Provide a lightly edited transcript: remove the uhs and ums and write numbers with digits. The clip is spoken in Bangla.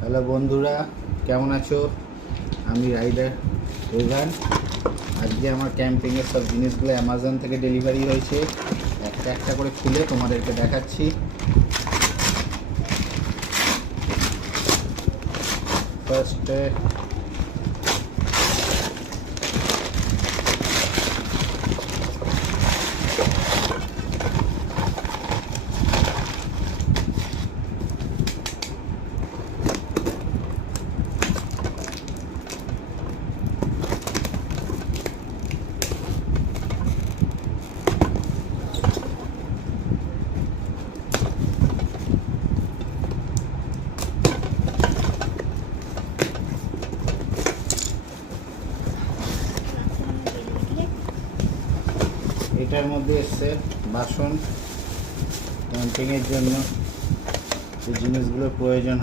হ্যালো বন্ধুরা, কেমন আছো? আমি রাইডার রেভান। আজকে আমার ক্যাম্পিংয়ের সব জিনিসগুলো অ্যামাজন থেকে ডেলিভারি হয়েছে। একটা একটা করে খুলে তোমাদেরকে দেখাচ্ছি। ফার্স্টে এটার মধ্যে এসছে বাসন, ক্যাম্পিংয়ের জন্য যে জিনিসগুলোর প্রয়োজন।